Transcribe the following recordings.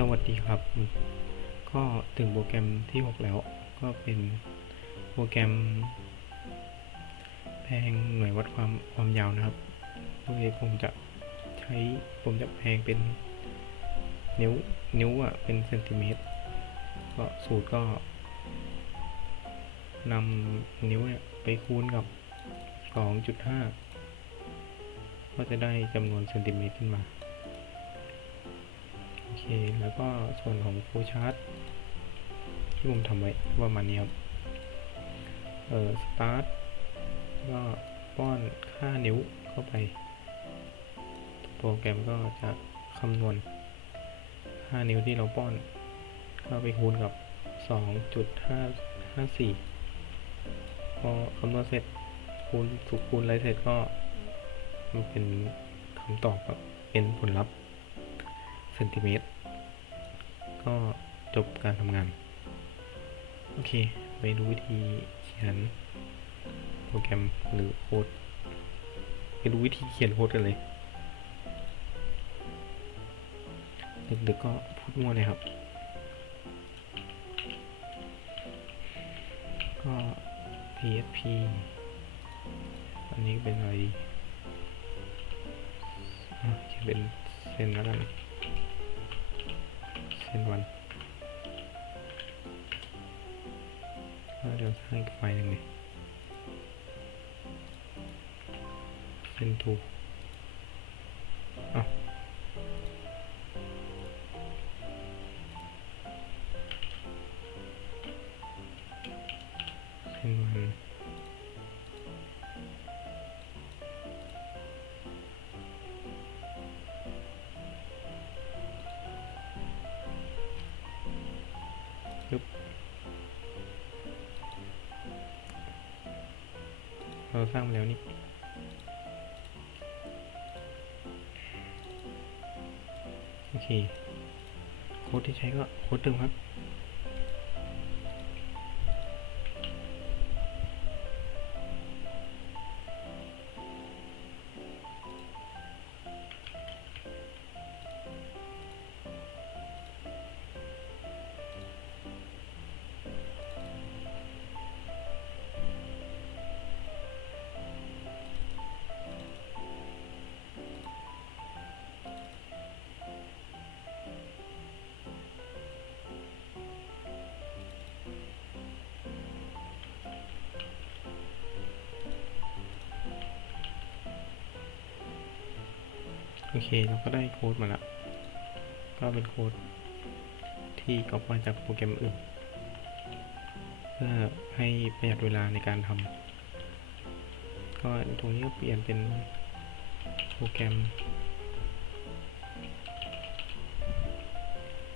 สวัสดีครับ ก็ถึงโปรแกรมที่ 6 แล้ว ก็เป็นโปรแกรม แพงหน่วยวัดความความยาวนะครับโดยผมจะใช้ผมจะแพงเป็นนิ้วนิ้วอะเป็นเซนติเมตร ก็สูตรก็นำนิ้วเนี่ยไปคูณกับ 2.5 ก็จะได้จำนวนเซนติเมตรขึ้นมา โอเค แล้วก็ส่วนของโฟชาร์ตที่ผมทำไว้ประมาณนี้ครับ เอ่อ สตาร์ทก็ป้อนค่านิ้วเข้าไป โปรแกรมก็จะคำนวณค่านิ้วที่เราป้อนเข้าไปคูณกับ 2.554 พอคำนวณเสร็จคูณถูกคูณอะไรเสร็จก็มันเป็นคำตอบแบบเป็นผลลัพธ์ เซนติเมตร ก็จบการทำงาน โอเค ไปดูวิธีเขียนโปรแกรมหรือโค้ด ไปดูวิธีเขียนโค้ดกันเลยดึกๆก็พูดมั่วเลยครับ ก็ PHP อันนี้เป็นอะไรดีอะเขียนเป็นเซนแล้วกัน เซนวันแล้วเเราสร้างมาแล้วนี่โอเค โค้ดที่ใช้ก็โค้ดเดิมครับ โอเคเราก็ได้โค้ดมาแล้ว ก็เป็นโค้ดที่ก๊อปมาจากโปรแกรมอื่น เพื่อให้ประหยัดเวลาในการทำก็ตรงนี้ก็เปลี่ยนเป็นโปรแกรม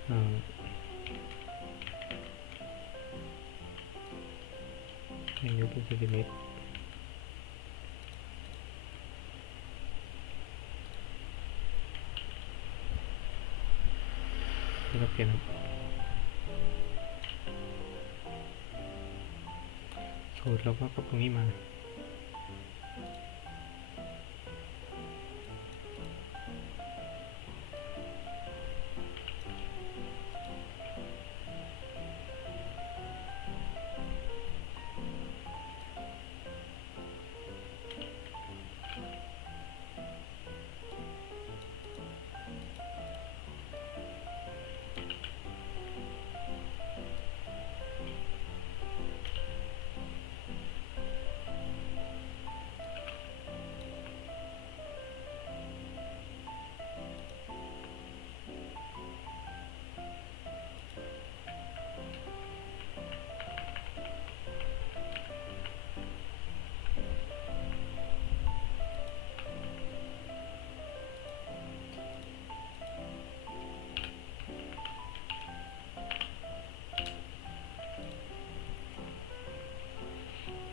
เอ่อให้นิ้วเป็นเซนติเมตร แล้วก็ เปลี่ยนสูตรเราก็กดตรงนี้มา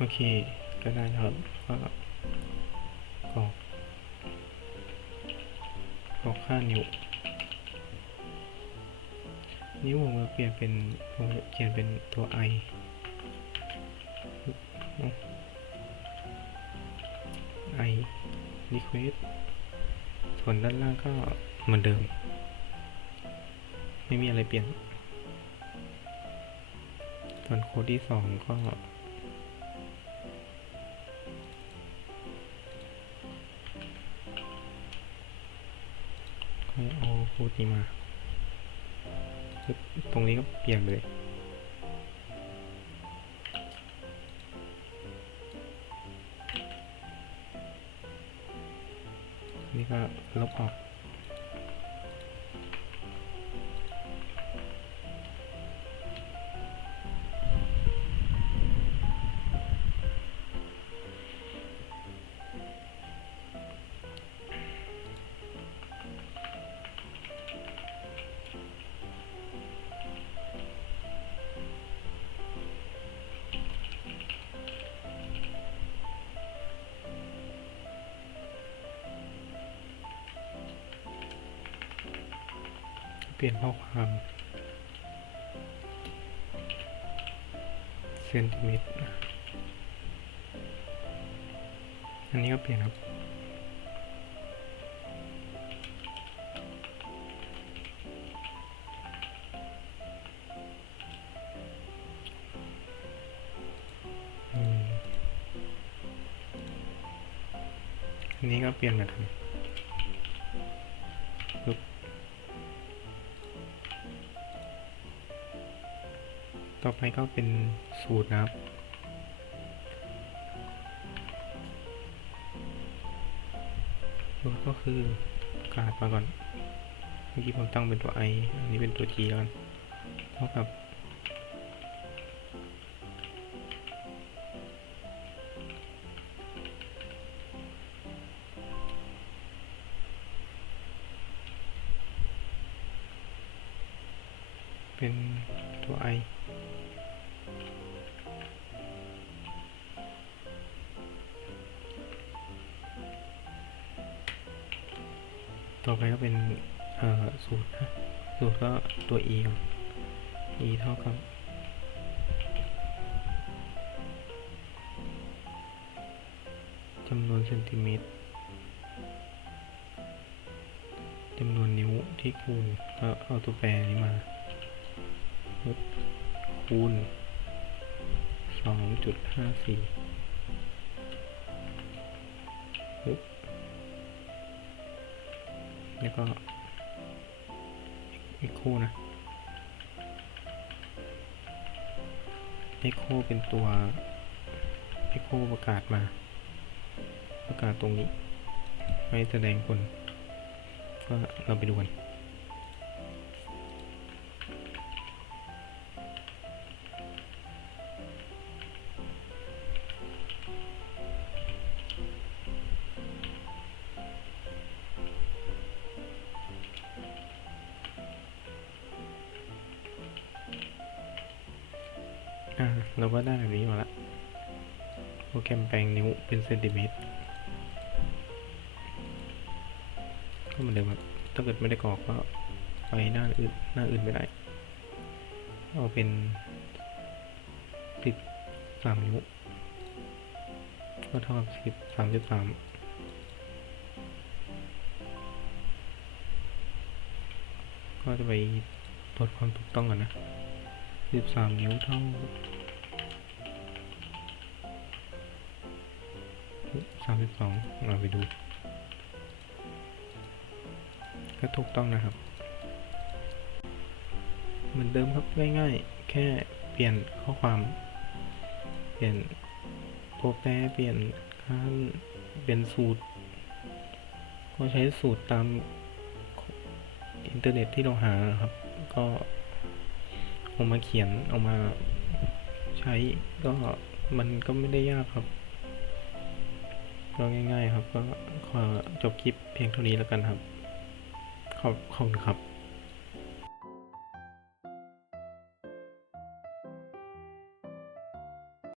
โอเค ก็ได้ครับก็กรอกกรอกค่านิ้ว นิ้วผมจะเปลี่ยนเป็นผมเขียนเป็นตัว i ไอ request ส่วนด้านล่างก็เหมือนเดิม ไม่มีอะไรเปลี่ยน ส่วนโค้ดที่สองก็ พูดนี้มา ตรงนี้ก็เปลี่ยนเลยนี่ก็ลบออก เปลี่ยนข้อความเซนติเมตรอันนี้ก็เปลี่ยนครับอืมอันนี้ก็เปลี่ยนมาทำปึ๊ ต่อไปก็เป็นสูตรนะครับ สูตรก็คือกราดมาก่อน เมื่อกี้ผมตั้งเป็นตัว i อันนี้เป็นตัว g แล้วกันเท่ากับเป็นตัว i ต่อไปก็เป็นสูตรนะสูตรก็ตัว e ก่อน e เท่ากับ จำนวนเซนติเมตรจำนวนนิ้วที่คูณก็เอาตัวแปรนี้มาคูณสองจุดห้าสี่ปึ๊บ แล้วก็เอ็กโคนะเอ็กโคเป็นตัวเอ็กโคประกาศมา ประกาศตรงนี้ไว้แสดงผลก็เราไปดูกัน เราก็ได้แบบนี้มาละโปรแกรมแปลงนิ้วเป็นเซนติเมตรก็เหมือนเดิมครับถ้าเกิดไม่ได้กรอกก็ไปหน้าอื่นหน้าอื่นไม่ได้เอาเป็นสิบสามนิ้วก็เท่ากับสิบสามจุดสามก็จะไปตรวจความถูกต้องกันนะสิบสามนิ้วเท่า สามสิบสองเราไปดู ก็ถูกต้องนะครับ เหมือนเดิมครับง่ายๆ แค่เปลี่ยนข้อความ เปลี่ยนโปรแปรเปลี่ยนค่าเปลี่ยนสูตร ก็ใช้สูตรตามอินเทอร์เน็ตที่เราหาครับ ก็เอามาเขียนเอามาใช้ก็มันก็ไม่ได้ยากครับ ก็ง่าย ๆ ครับ ก็ขอจบคลิปเพียงเท่านี้แล้วกันครับ ขอบขอบคุณครับ